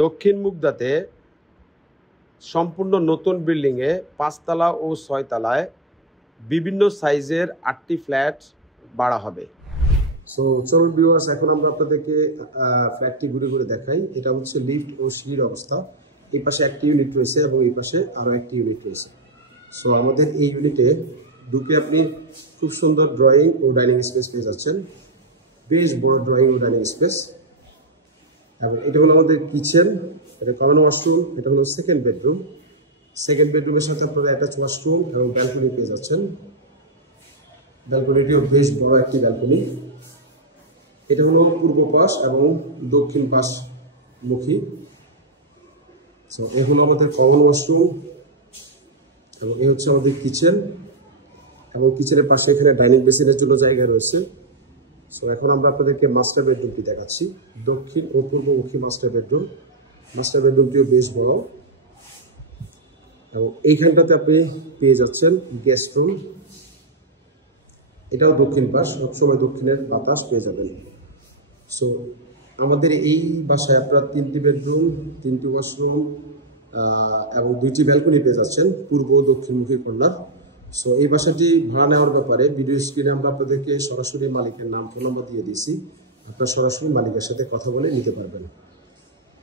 দক্ষিণ মুগদাতে সম্পূর্ণ নতুন বিল্ডিংয়ে 5 তলা ও 6 তলায় বিভিন্ন সাইজের 8টি ফ্ল্যাট বাড়া হবে। সো চলুন ভিউয়ার্স, এখন আমরা আপনাদেরকে ফ্ল্যাটটি ঘুরে ঘুরে দেখাই। এটা হচ্ছে লিফট ও সিঁড়ির অবস্থা। এই পাশে একটি ইউনিট রয়েছে এবং এই পাশে আরও একটি ইউনিট রয়েছে। সো আমাদের এই ইউনিটে ঢুকে আপনি খুব সুন্দর ড্রয়িং ও ডাইনিং স্পেস পেয়ে যাচ্ছেন। বেশ বড় ড্রয়িং ও ডাইনিং স্পেস। এবং এটা হলো আমাদের কিচেন, এটা কমন ওয়াশরুম, এটা হলো সেকেন্ড বেডরুম। সেকেন্ড বেডরুমের সাথে আপনারা অ্যাটাচ ওয়াশরুম এবং ব্যালকনি পেয়ে যাচ্ছেন। ব্যালকনিটিও বেশ বড় একটি ব্যালকনি। এটা হলো পূর্ব পাশ এবং দক্ষিণ পাশ মুখী। সো এ হলো আমাদের কমন ওয়াশরুম এবং এ হচ্ছে আমাদের কিচেন, এবং কিচেনের পাশে এখানে ডাইনিং বেসিনের জন্য জায়গা রয়েছে। সো এখন আমরা আপনাদেরকে মাস্টার বেডরুমটি দেখাচ্ছি। দক্ষিণ ও পূর্বমুখী মাস্টার বেডরুম। মাস্টার বেডরুমটিও বেশ বড় এবং এইখানটাতে আপনি পেয়ে যাচ্ছেন গেস্ট রুম। এটাও দক্ষিণ পাশ, সবসময় দক্ষিণের বাতাস পেয়ে যাবেন। সো আমাদের এই বাসায় আপনারা 3টি বেডরুম, 3টি ওয়াশরুম এবং 2টি ব্যালকনি পেয়ে যাচ্ছেন পূর্ব ও দক্ষিণমুখী কর্নার। সো এই বাসাটি ভাড়া নেওয়ার ব্যাপারে ভিডিও স্ক্রিনে আমরা আপনাদেরকে সরাসরি মালিকের নাম ফোন নাম্বার দিয়ে দিয়েছি। আপনারা সরাসরি মালিকের সাথে কথা বলে নিতে পারবেন।